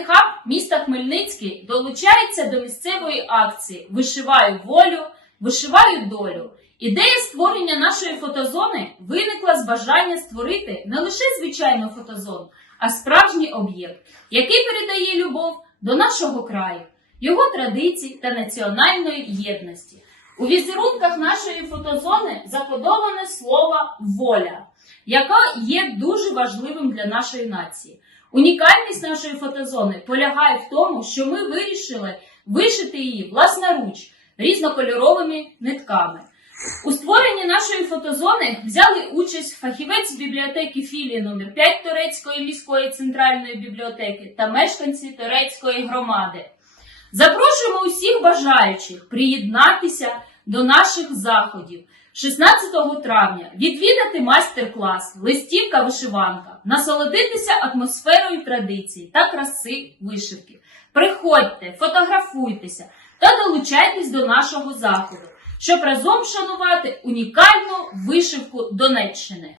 Хаб міста Хмельницький долучається до місцевої акції Вишиваю волю, вишиваю долю. Ідея створення нашої фотозони виникла з бажання створити не лише звичайну фотозону, а справжній об'єкт, який передає любов до нашого краю, його традицій та національної єдності. У візерунках нашої фотозони закодоване слово воля, яка є дуже важливим для нашої нації. Унікальність нашої фотозони полягає в тому, що ми вирішили вишити її власноруч різнокольоровими нитками. У створенні нашої фотозони взяли участь фахівець бібліотеки філії номер 5 Торецької міської центральної бібліотеки та мешканці Торецької громади. Запрошуємо усіх бажаючих приєднатися до наших заходів 16 травня, відвідати майстер-клас, листівка вишиванка, насолодитися атмосферою традицій та краси вишивки. Приходьте, фотографуйтеся та долучайтесь до нашого заходу, щоб разом шанувати унікальну вишивку Донеччини.